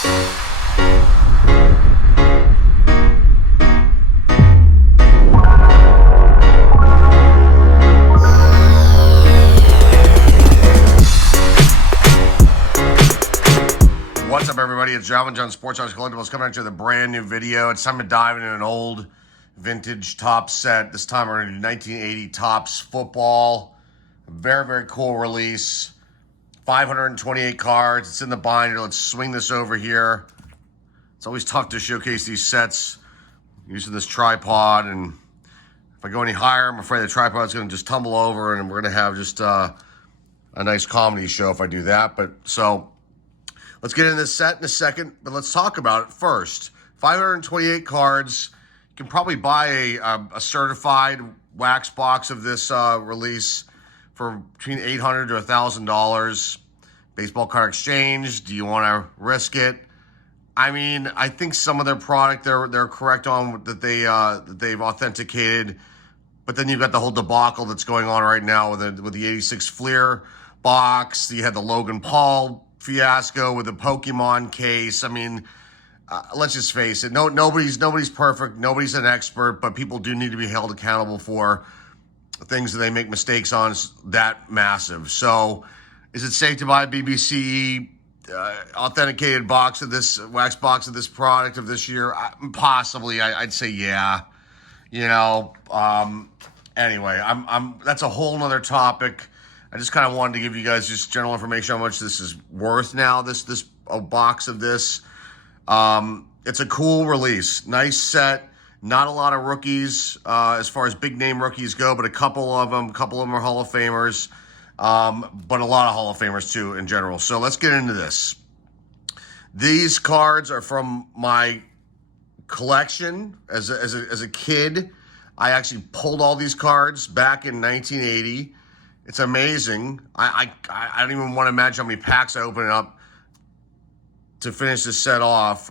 What's up, everybody? It's John Sports Arts Collectibles coming at you with a brand new video. It's time to dive into an old vintage Topps set. This time we're in 1980 Topps football. Very, very cool release. 528 cards. It's in the binder. Let's swing this over here. It's always tough to showcase these sets using this tripod, and if I go any higher, I'm afraid the tripod's going to just tumble over, and we're going to have just a nice comedy show if I do that. But so let's get into this set in a second, but let's talk about it first. 528 cards. You can probably buy a certified wax box of this release for between $800 to $1,000. Baseball card exchange. Do you want to risk it? I mean, I think some of their product they're correct on that they've authenticated, but then you've got the whole debacle that's going on right now with the 86 Fleer box. You had the Logan Paul fiasco with the Pokemon case. I mean, let's just face it. Nobody's perfect. Nobody's an expert, but people do need to be held accountable for things that they make mistakes on that massive. So, is it safe to buy a BBC authenticated box of this wax box of this product of this year? Possibly. I'd say yeah. You know. Anyway, that's a whole nother topic. I just kind of wanted to give you guys just general information on how much this is worth now, this box of this. It's a cool release. Nice set. Not a lot of rookies as far as big name rookies go, but a couple of them are Hall of Famers, but a lot of Hall of Famers too in general. So let's get into this. These cards are from my collection as a kid. I actually pulled all these cards back in 1980. It's amazing. I don't even want to imagine how many packs I opened up to finish this set off.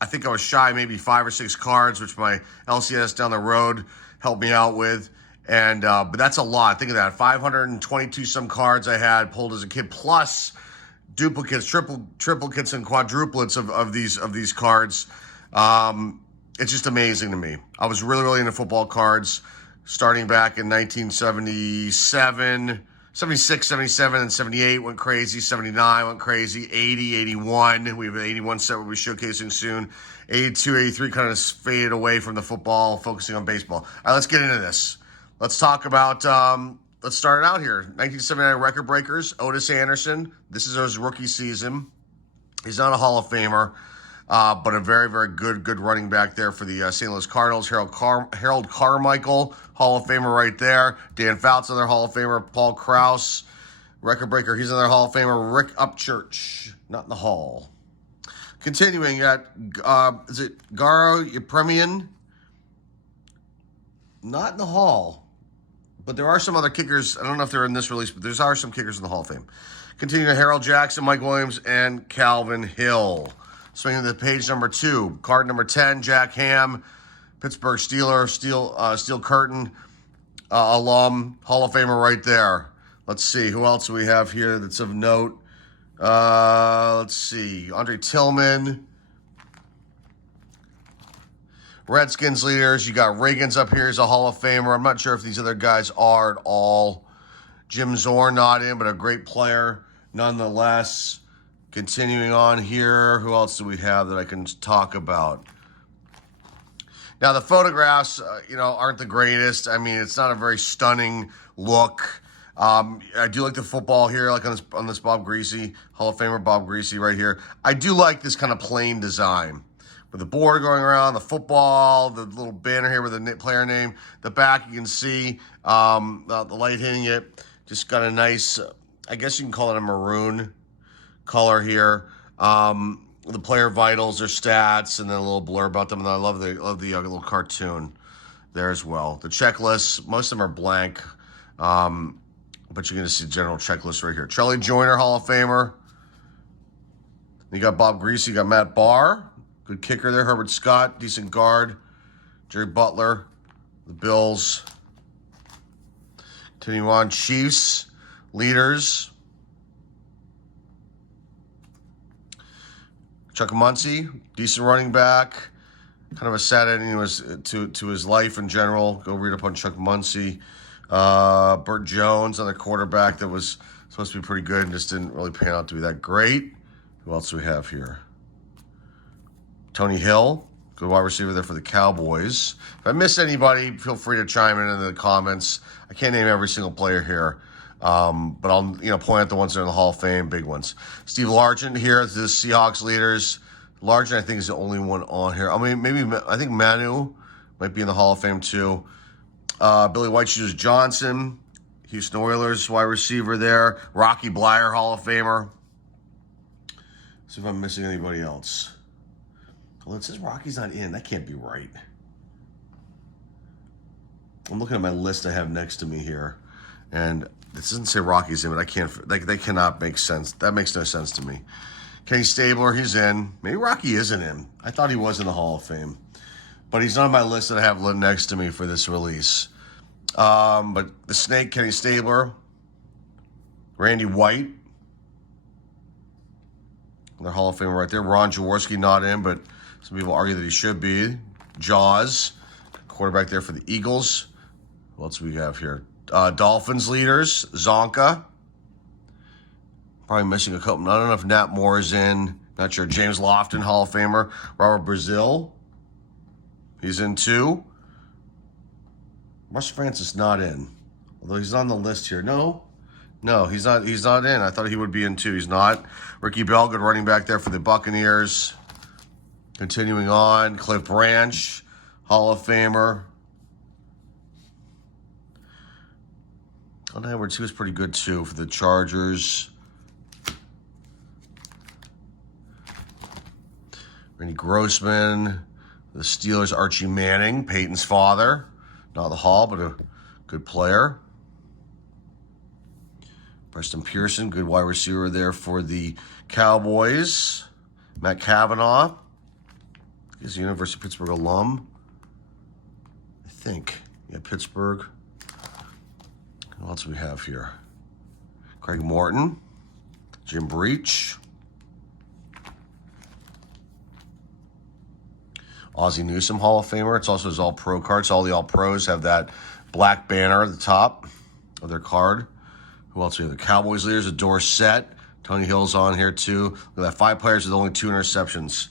I think I was shy maybe 5 or 6 cards, which my LCS down the road helped me out with. And but that's a lot. Think of that. 522 some cards I had pulled as a kid, plus duplicates, triplicates, and quadruplets of these cards. It's just amazing to me. I was really into football cards starting back in 1977, 76, 77, and 78 went crazy. 79 went crazy. 80, 81. We have an 81 set we'll be showcasing soon. 82, 83 kind of faded away from the football, focusing on baseball. All right, let's get into this. Let's talk about, let's start it out here. 1979 record breakers, Otis Anderson. This is his rookie season. He's not a Hall of Famer, but a very, very good running back there for the St. Louis Cardinals. Harold Carmichael, Hall of Famer right there. Dan Fouts, another Hall of Famer. Paul Krause, record breaker. He's another Hall of Famer. Rick Upchurch, not in the Hall. Continuing at, is it Garo Yepremian? Not in the Hall. But there are some other kickers. I don't know if they're in this release, but there are some kickers in the Hall of Fame. Continuing, Harold Jackson, Mike Williams, and Calvin Hill. Swinging to page number 2. Card number 10, Jack Ham, Pittsburgh Steeler, Steel Curtain alum, Hall of Famer right there. Let's see, who else do we have here that's of note? Let's see, Andre Tillman. Redskins leaders, you got Reagan's up here as a Hall of Famer. I'm not sure if these other guys are at all. Jim Zorn not in, but a great player nonetheless. Continuing on here, who else do we have that I can talk about? Now, the photographs, aren't the greatest. I mean, it's not a very stunning look. I do like the football here, like on this Bob Greasy, Hall of Famer Bob Greasy right here. I do like this kind of plain design. With the border going around, the football, the little banner here with the player name. The back, you can see the light hitting it. Just got a nice, I guess you can call it a maroon color here. The player vitals, their stats, and then a little blur about them. And I love the little cartoon there as well. The checklist, most of them are blank, but you're going to see general checklist right here. Charlie Joyner, Hall of Famer. You got Bob Greasy, you got Matt Barr, good kicker there. Herbert Scott, decent guard. Jerry Butler, the Bills. Continuing on, Chiefs, leaders. Chuck Muncie, decent running back. Kind of a sad ending was to his life in general. Go read up on Chuck Muncie. Burt Jones, another quarterback that was supposed to be pretty good and just didn't really pan out to be that great. Who else do we have here? Tony Hill, good wide receiver there for the Cowboys. If I missed anybody, feel free to chime in the comments. I can't name every single player here, but I'll point out the ones that are in the Hall of Fame, big ones. Steve Largent here, the Seahawks leaders. Largent, I think, is the only one on here. I mean, I think Manu might be in the Hall of Fame too. Billy White Shoes Johnson, Houston Oilers wide receiver there. Rocky Bleier, Hall of Famer. See if I'm missing anybody else. Well, it says Rocky's not in. That can't be right. I'm looking at my list I have next to me here, and it doesn't say Rocky's in, but I can't. They cannot make sense. That makes no sense to me. Kenny Stabler, he's in. Maybe Rocky isn't in. I thought he was in the Hall of Fame, but he's on my list that I have next to me for this release. But the Snake, Kenny Stabler, Randy White, another Hall of Famer right there. Ron Jaworski not in, but some people argue that he should be. Jaws, quarterback there for the Eagles. What else do we have here? Dolphins leaders, Zonka. Probably missing a couple. I don't know if Nat Moore is in. Not sure. James Lofton, Hall of Famer. Robert Brazil. He's in too. Russ Francis not in. Although he's on the list here. No, he's not. He's not in. I thought he would be in too. He's not. Ricky Bell, good running back there for the Buccaneers. Continuing on, Cliff Branch, Hall of Famer. Clyde Edwards, he was pretty good too for the Chargers. Randy Grossman, the Steelers, Archie Manning, Peyton's father. Not the Hall, but a good player. Preston Pearson, good wide receiver there for the Cowboys. Matt Cavanaugh, he's a University of Pittsburgh alum. I think. Yeah, Pittsburgh. What else do we have here? Craig Morton, Jim Breach. Ozzie Newsome, Hall of Famer. It's also his All-Pro card. So all the All-Pros have that black banner at the top of their card. Who else do we have? The Cowboys leaders, Dorsett. Tony Hill's on here too. Look at that, 5 players with only 2 interceptions.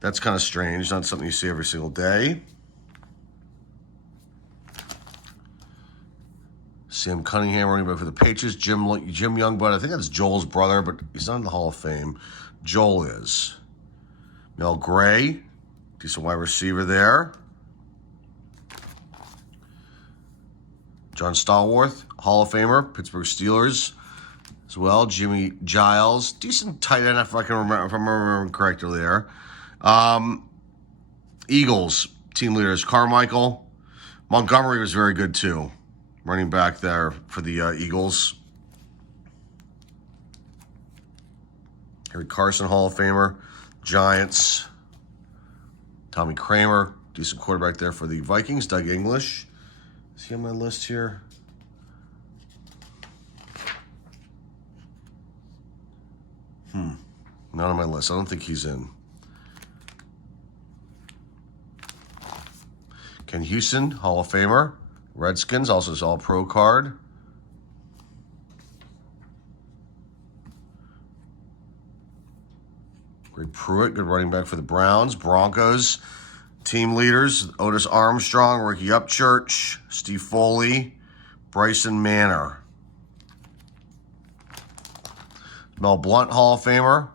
That's kind of strange. Not something you see every single day. Sam Cunningham running back for the Patriots. Jim Youngblood. I think that's Joel's brother, but he's not in the Hall of Fame. Joel is. Mel Gray. Decent wide receiver there. John Stallworth, Hall of Famer, Pittsburgh Steelers as well. Jimmy Giles, decent tight end if I remember correctly there. Eagles, team leaders, Carmichael. Montgomery was very good too. Running back there for the Eagles. Harry Carson, Hall of Famer. Giants. Tommy Kramer, decent quarterback there for the Vikings. Doug English. Is he on my list here? Not on my list. I don't think he's in. Ken Houston, Hall of Famer. Redskins, also his All-Pro card. Greg Pruitt, good running back for the Browns. Broncos, team leaders, Otis Armstrong, Ricky Upchurch, Steve Foley, Bryson Manor. Mel Blount, Hall of Famer.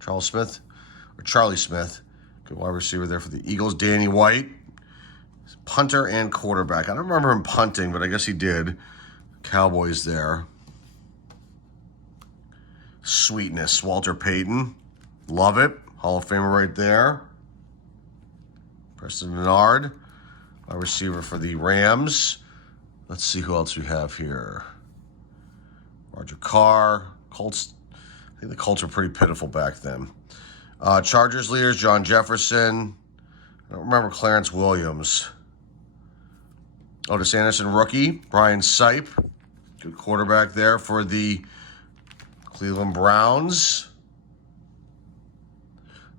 Charlie Smith, good wide receiver there for the Eagles. Danny White, punter and quarterback. I don't remember him punting, but I guess he did. Cowboys there. Sweetness, Walter Payton. Love it. Hall of Famer right there. Preston Bernard, wide receiver for the Rams. Let's see who else we have here. Roger Carr. Colts. I think the Colts were pretty pitiful back then. Chargers leaders, John Jefferson. I don't remember Clarence Williams. Otis Anderson, rookie. Brian Sipe. Good quarterback there for the Cleveland Browns.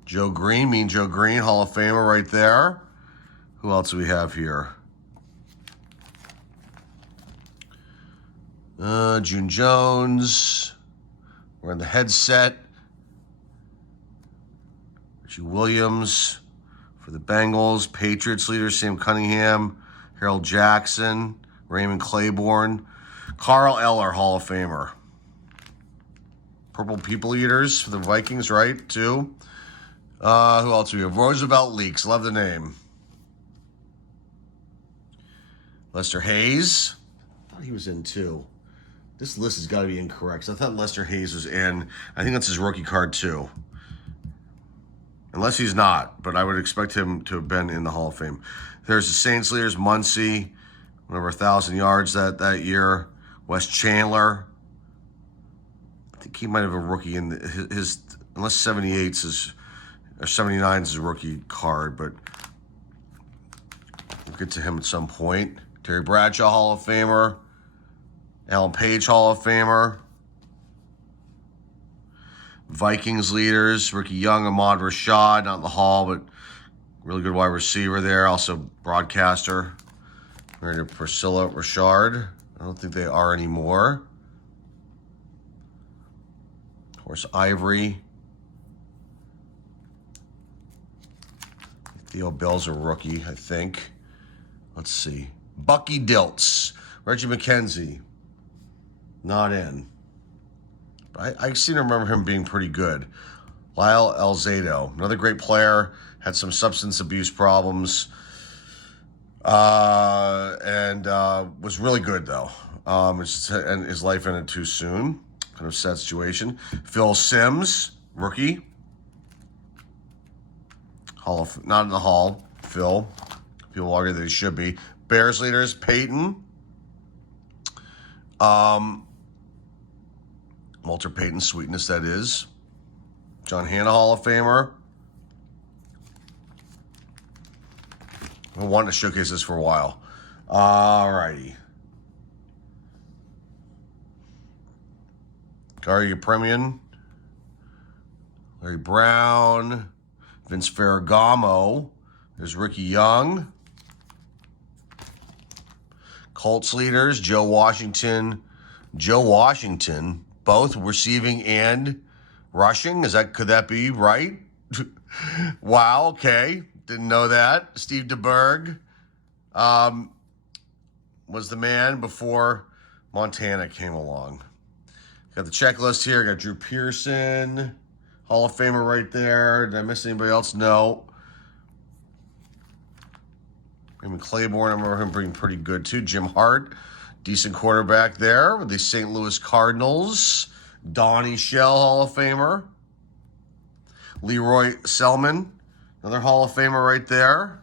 Joe Green, Mean Joe Green, Hall of Famer right there. Who else do we have here? June Jones. Wearing the headset. Richie Williams for the Bengals. Patriots leader Sam Cunningham. Harold Jackson. Raymond Claiborne. Carl Eller, Hall of Famer. Purple People Eaters for the Vikings, right? Too. Who else do we have? Roosevelt Leaks. Love the name. Lester Hayes. I thought he was in too. This list has got to be incorrect. So I thought Lester Hayes was in. I think that's his rookie card too. Unless he's not, but I would expect him to have been in the Hall of Fame. There's the Saints leaders, Muncie, went over 1,000 yards that year. Wes Chandler. I think he might have a rookie in his unless 78's his or 79's his rookie card, but we'll get to him at some point. Terry Bradshaw, Hall of Famer. Alan Page, Hall of Famer. Vikings leaders, Ricky Young, Ahmad Rashad, not in the Hall, but really good wide receiver there. Also broadcaster. Married to Priscilla Richard. I don't think they are anymore. Of course, Ivory. Theo Bell's a rookie, I think. Let's see. Bucky Dilts. Reggie McKenzie. Not in. But I seem to remember him being pretty good. Lyle Elzado. Another great player. Had some substance abuse problems. And was really good, though. And his life ended too soon. Kind of sad situation. Phil Simms. Rookie. Not in the Hall. Phil. People argue that he should be. Bears leaders, Peyton. Walter Payton, Sweetness, that is. John Hanna, Hall of Famer. I wanted to showcase this for a while. All righty. Gary Premian. Larry Brown. Vince Ferragamo. There's Ricky Young. Colts leaders, Joe Washington, both receiving and rushing. Could that be right? Wow, okay. Didn't know that. Steve DeBerg was the man before Montana came along. Got the checklist here. Got Drew Pearson, Hall of Famer right there. Did I miss anybody else? No. Raymond Claiborne, I remember him being pretty good too. Jim Hart, decent quarterback there with the St. Louis Cardinals. Donnie Shell, Hall of Famer. Leroy Selman, another Hall of Famer right there.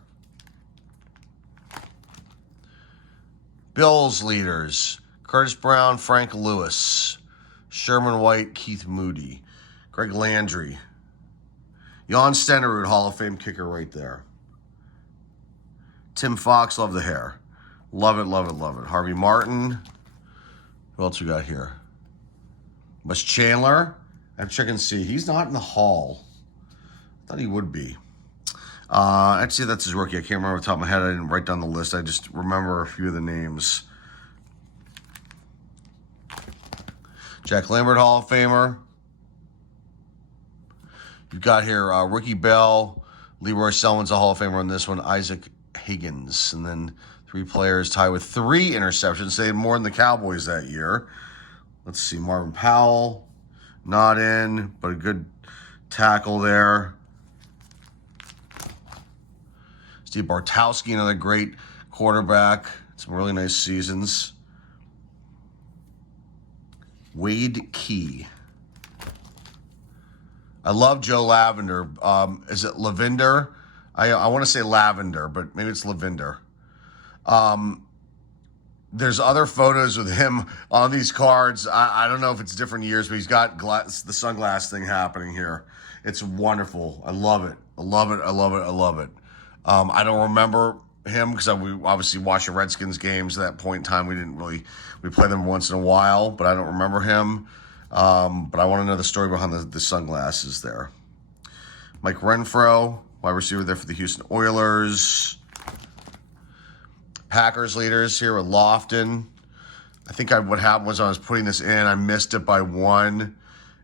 Bills leaders, Curtis Brown, Frank Lewis. Sherman White, Keith Moody. Greg Landry. Jan Stenerud, Hall of Fame kicker right there. Tim Fox, love the hair. Love it, love it, love it. Harvey Martin. Who else we got here? Wes Chandler. I have to check and see. He's not in the Hall. I thought he would be. Actually, that's his rookie. I can't remember off the top of my head. I didn't write down the list. I just remember a few of the names. Jack Lambert, Hall of Famer. You've got here Ricky Bell. Leroy Selman's a Hall of Famer on this one. Isaac Higgins. And then 3 players tied with 3 interceptions. They had more than the Cowboys that year. Let's see. Marvin Powell. Not in, but a good tackle there. Steve Bartowski, another great quarterback. Some really nice seasons. Wade Key. I love Joe Lavender. Is it Lavender? I want to say Lavender, but maybe it's Lavender. There's other photos with him on these cards. I don't know if it's different years, but he's got the sunglass thing happening here. It's wonderful. I love it. I love it. I love it. I love it. I don't remember him because we obviously watched the Redskins games at that point in time. We play them once in a while, but I don't remember him. But I want to know the story behind the sunglasses there. Mike Renfro, wide receiver there for the Houston Oilers. Packers leaders here with Lofton. I think what happened was I was putting this in, I missed it by one,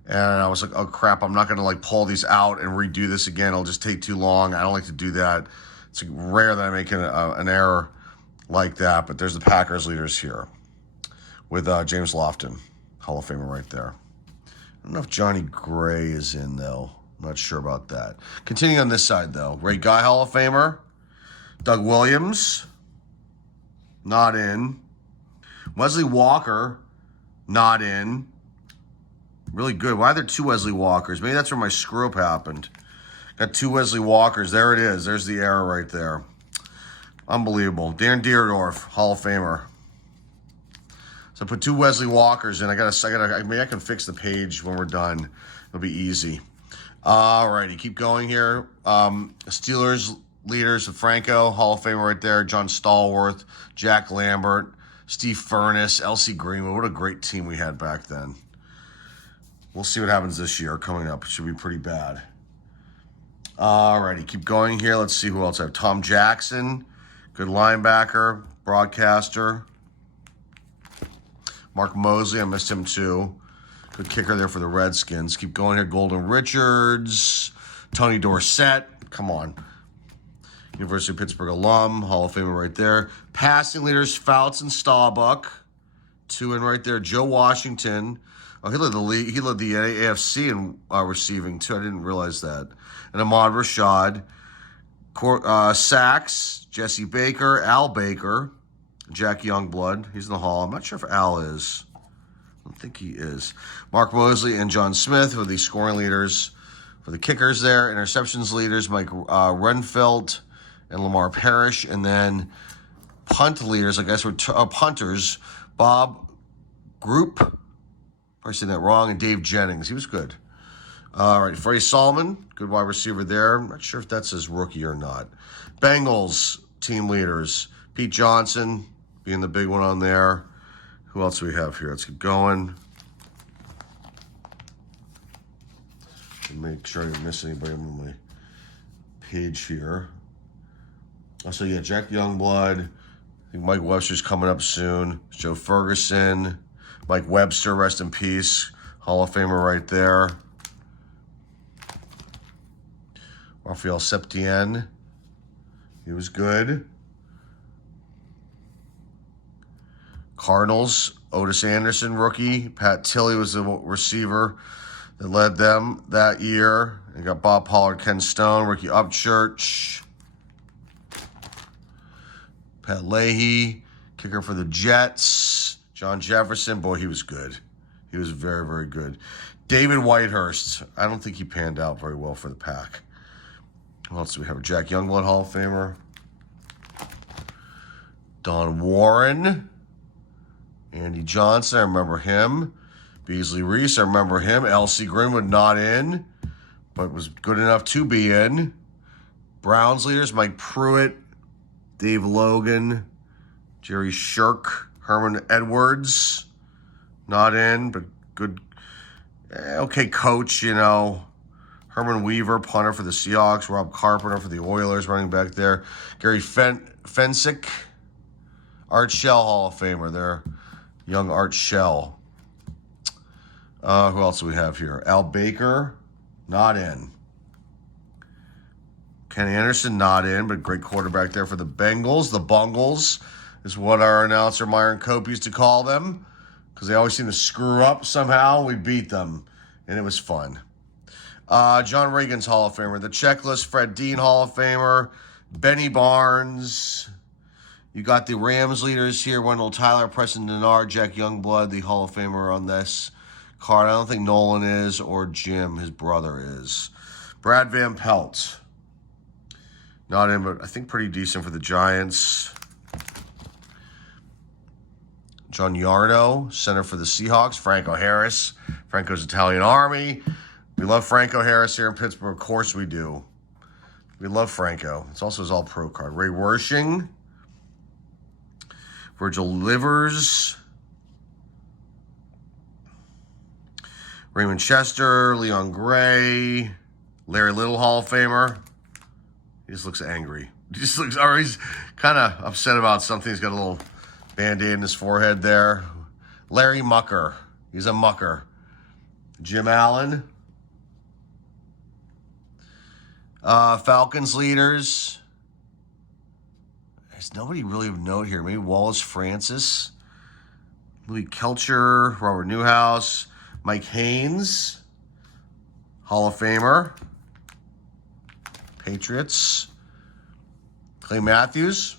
and I was like, oh crap, I'm not going to like pull these out and redo this again. It'll just take too long. I don't like to do that. It's rare that I make an error like that, but there's the Packers leaders here with James Lofton, Hall of Famer right there. I don't know if Johnny Gray is in, though. I'm not sure about that. Continuing on this side, though. Ray Guy, Hall of Famer. Doug Williams, not in. Wesley Walker, not in. Really good. Why are there two Wesley Walkers? Maybe that's where my screw-up happened. Got two Wesley Walkers. There it is. There's the error right there. Unbelievable. Dan Dierdorf, Hall of Famer. So I put two Wesley Walkers in. Maybe I can fix the page when we're done. It'll be easy. All righty, keep going here. Steelers leaders of Franco, Hall of Famer right there. John Stallworth, Jack Lambert, Steve Furness, L.C. Greenwood. What a great team we had back then. We'll see what happens this year coming up. It should be pretty bad. All righty, keep going here. Let's see who else I have. Tom Jackson, good linebacker, broadcaster. Mark Mosley, I missed him too. Good kicker there for the Redskins. Keep going here. Golden Richards, Tony Dorsett. Come on. University of Pittsburgh alum, Hall of Famer right there. Passing leaders, Fouts and Staubach. Two in right there. Joe Washington. Oh, he led the league. He led the AFC in receiving too. I didn't realize that. And Ahmad Rashad. Sacks, Jesse Baker, Al Baker. Jack Youngblood, he's in the Hall. I'm not sure if Al is. I don't think he is. Mark Mosley and John Smith were the scoring leaders for the kickers there. Interceptions leaders, Mike Renfelt and Lamar Parrish. And then punt leaders, I guess, were punters, Bob Group, probably saying that wrong, and Dave Jennings. He was good. All right, Freddie Solomon, good wide receiver there. I'm not sure if that's his rookie or not. Bengals team leaders, Pete Johnson being the big one on there. Who else do we have here? Let's keep going. Make sure I didn't miss anybody on my page here. So yeah, Jack Youngblood. I think Mike Webster's coming up soon. Joe Ferguson. Mike Webster, rest in peace. Hall of Famer right there. Raphael Septien. He was good. Cardinals, Otis Anderson, rookie. Pat Tilley was the receiver that led them that year. You got Bob Pollard, Ken Stone, Ricky Upchurch. Pat Leahy, kicker for the Jets. John Jefferson, boy, he was good. He was very, very good. David Whitehurst, I don't think he panned out very well for the Pack. Who else do we have? Jack Youngblood, Hall of Famer. Don Warren. Andy Johnson, I remember him. Beasley Reese, I remember him. L.C. Greenwood, not in, but was good enough to be in. Browns leaders, Mike Pruitt, Dave Logan, Jerry Shirk, Herman Edwards, not in, but good, okay coach, you know. Herman Weaver, punter for the Seahawks. Rob Carpenter for the Oilers, running back there. Gary Fensick, Art Shell, Hall of Famer there. Young Art Shell. Who else do we have here? Al Baker, not in. Kenny Anderson, not in, but great quarterback there for the Bengals. The Bungles is what our announcer Myron Cope used to call them, because they always seem to screw up somehow. We beat them, and it was fun. John Reagan's Hall of Famer. The Checklist, Fred Dean, Hall of Famer. Benny Barnes. You got the Rams leaders here. Wendell Tyler, Preston Denard, Jack Youngblood, the Hall of Famer on this card. I don't think Nolan is, or Jim, his brother, is. Brad Van Pelt. Not in, but I think pretty decent for the Giants. John Yarno, center for the Seahawks. Franco Harris, Franco's Italian Army. We love Franco Harris here in Pittsburgh. Of course we do. We love Franco. It's also his all-pro card. Ray Wershing. Virgil Livers. Raymond Chester. Leon Gray. Larry Little, Hall of Famer. He just looks angry. He just looks, or he's kind of upset about something. He's got a little Band-Aid in his forehead there. Larry Mucker. He's a mucker. Jim Allen. Falcons leaders. There's nobody really of note here. Maybe Wallace Francis. Louis Kelcher. Robert Newhouse. Mike Haynes. Hall of Famer. Patriots. Clay Matthews.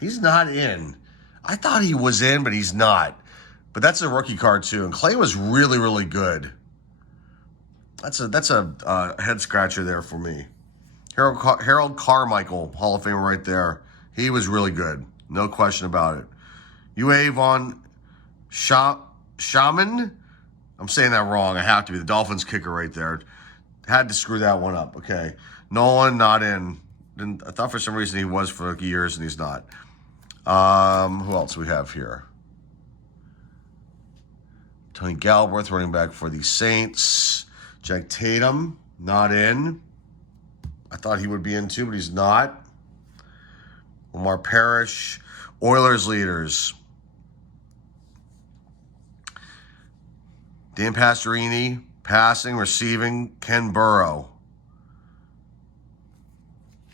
He's not in. I thought he was in, but he's not. But that's a rookie card too. And Clay was really, really good. That's a head scratcher there for me. Harold Carmichael, Hall of Famer right there. He was really good. No question about it. UA Von Shaman. I'm saying that wrong. I have to be. The Dolphins kicker right there. Had to screw that one up. Okay. Nolan, not in. I thought for some reason he was for years, and he's not. Who else do we have here? Tony Galbraith, running back for the Saints. Jack Tatum, not in. I thought he would be in too, but he's not. Omar Parrish. Oilers leaders. Dan Pastorini, passing, receiving. Ken Burrow.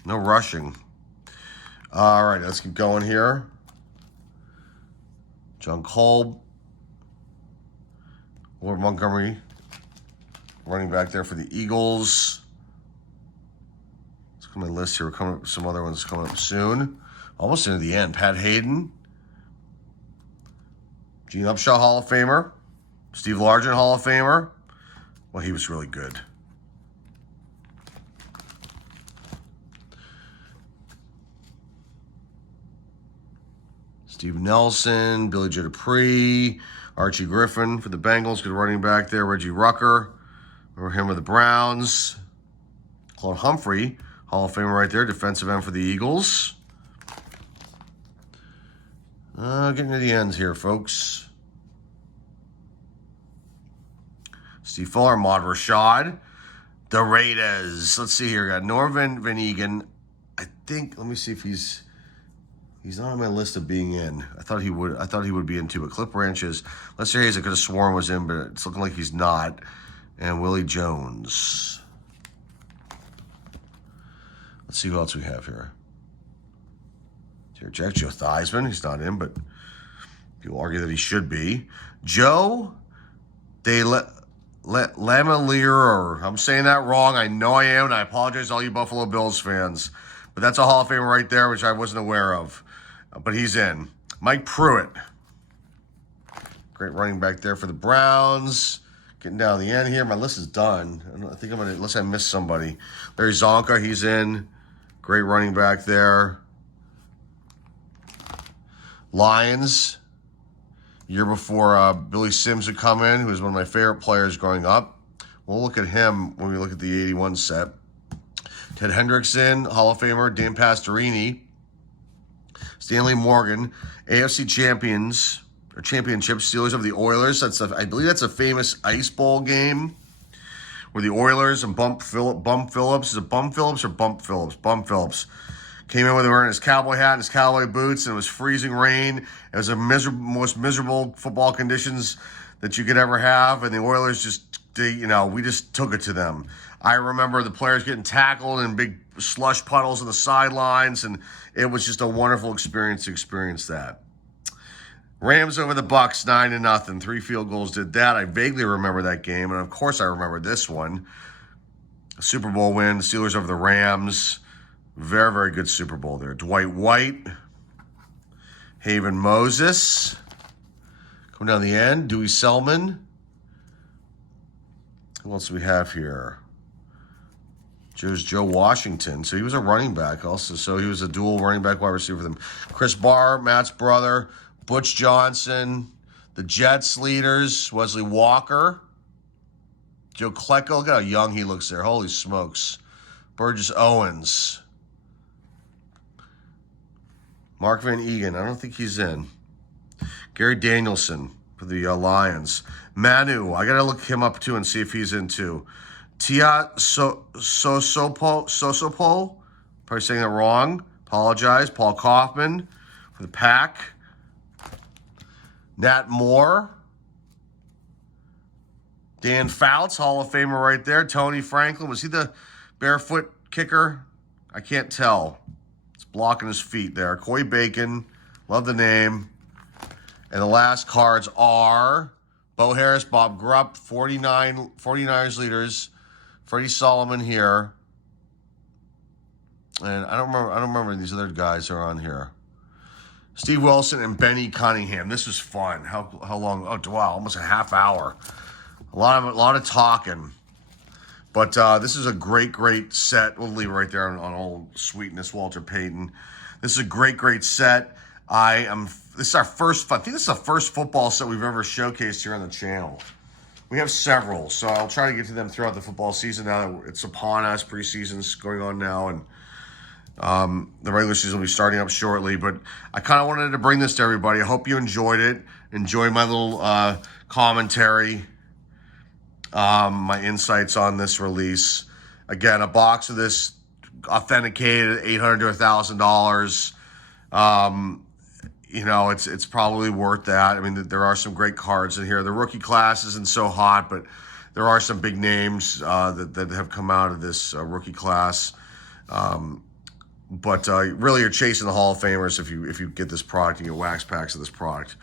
No rushing. All right, let's keep going here. John Kolb. Lord Montgomery, running back there for the Eagles. Let's come on my list here. We're coming up with some other ones coming up soon. Almost into the end. Pat Hayden. Gene Upshaw, Hall of Famer. Steve Largent, Hall of Famer. Well, he was really good. Steve Nelson, Billy Joe Dupree, Archie Griffin for the Bengals, good running back there. Reggie Rucker, remember him with the Browns. Claude Humphrey, Hall of Famer right there, defensive end for the Eagles. Getting to the ends here, folks. Steve Fuller, Ahmad Rashad, the Raiders. Let's see here. Got Norvin Van Egan. I think. Let me see if he's not on my list of being in. I thought he would be in too. But Cliff Branches, Lester Hayes, I could have sworn was in, but it's looking like he's not. And Willie Jones. Let's see who else we have here. Jack Joe Theismann, he's not in, but people argue that he should be. Joe Lamalier, I'm saying that wrong. I know I am, and I apologize to all you Buffalo Bills fans. But that's a Hall of Famer right there, which I wasn't aware of. But he's in. Mike Pruitt. Great running back there for the Browns. Getting down to the end here. My list is done. I think I'm going to, unless I missed somebody. Larry Zonka, he's in. Great running back there. Lions. Year before Billy Sims would come in, who was one of my favorite players growing up. We'll look at him when we look at the 81 set. Ted Hendrickson, Hall of Famer. Dan Pastorini. Stanley Morgan. AFC champions, or championship, Steelers of the Oilers. I believe that's a famous Ice Bowl game where the Oilers and Bump Phillips. Is it Bump Phillips or Bump Phillips? Bump Phillips. Came in with him wearing his cowboy hat and his cowboy boots, and it was freezing rain. It was the most miserable football conditions that you could ever have, and the Oilers we just took it to them. I remember the players getting tackled in big slush puddles on the sidelines, and it was just a wonderful experience to experience that. Rams over the Bucks, 9-0. 3 field goals did that. I vaguely remember that game, and of course I remember this one. A Super Bowl win, the Steelers over the Rams. Very, very good Super Bowl there. Dwight White, Haven Moses. Coming down the end, Dewey Selman. Who else do we have here? Joe Washington. So he was a running back also. So he was a dual running back wide receiver for them. Chris Barr, Matt's brother. Butch Johnson. The Jets leaders. Wesley Walker. Joe Klecko. Look at how young he looks there. Holy smokes. Burgess Owens. Mark Van Egan. I don't think he's in. Gary Danielson for the Lions. Manu. I got to look him up too and see if he's in too. Tia Sosopo, probably saying that wrong. Apologize. Paul Kaufman for the pack. Nat Moore. Dan Fouts, Hall of Famer right there. Tony Franklin. Was he the barefoot kicker? I can't tell. It's blocking his feet there. Coy Bacon. Love the name. And the last cards are Bo Harris, Bob Grupp, 49ers leaders. Freddie Solomon here. And I don't remember these other guys are on here. Steve Wilson and Benny Cunningham. This was fun. How long? Oh wow, almost a half hour. A lot of talking. But this is a great set. We'll leave it right there on old sweetness, Walter Payton. This is a great set. This is our first. I think this is the first football set we've ever showcased here on the channel. We have several, so I'll try to get to them throughout the football season. Now that it's upon us, preseason's going on now, and the regular season will be starting up shortly. But I kind of wanted to bring this to everybody. I hope you enjoyed it. Enjoy my little commentary, my insights on this release. Again, a box of this authenticated, $800 to $1,000. You know, it's probably worth that. I mean, there are some great cards in here. The rookie class isn't so hot, but there are some big names that have come out of this rookie class. But really, you're chasing the Hall of Famers if you get this product and get wax packs of this product.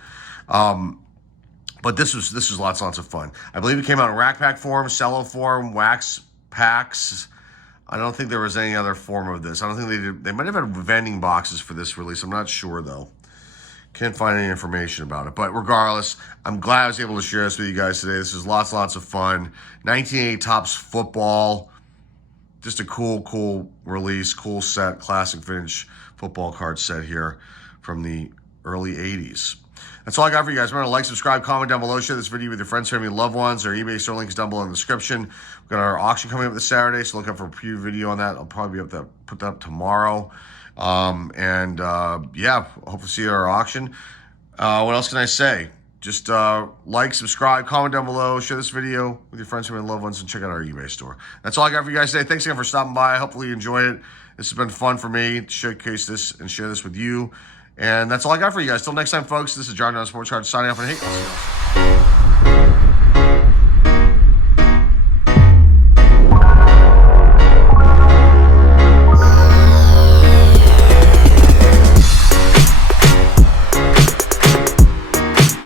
But this was lots of fun. I believe it came out in rack pack form, cello form, wax packs. I don't think there was any other form of this. I don't think they did. They might have had vending boxes for this release. I'm not sure though. Can't find any information about it. But regardless, I'm glad I was able to share this with you guys today. This is lots of fun. 1980 Topps football. Just a cool release, cool set, classic vintage football card set here from the early 80s. That's all I got for you guys. Remember to like, subscribe, comment down below, share this video with your friends, family, loved ones. Our eBay store link is down below in the description. We've got our auction coming up this Saturday, so look out for a preview video on that. I'll probably be able to put that up tomorrow. Yeah, hope to see you at our auction. What else can I say? Just like, subscribe, comment down below, share this video with your friends, family, loved ones, and check out our eBay store. That's all I got for you guys today. Thanks again for stopping by. Hopefully you enjoyed it. This has been fun for me to showcase this and share this with you. And that's all I got for you guys. Till next time, folks, this is John Sports Card signing off, and hey,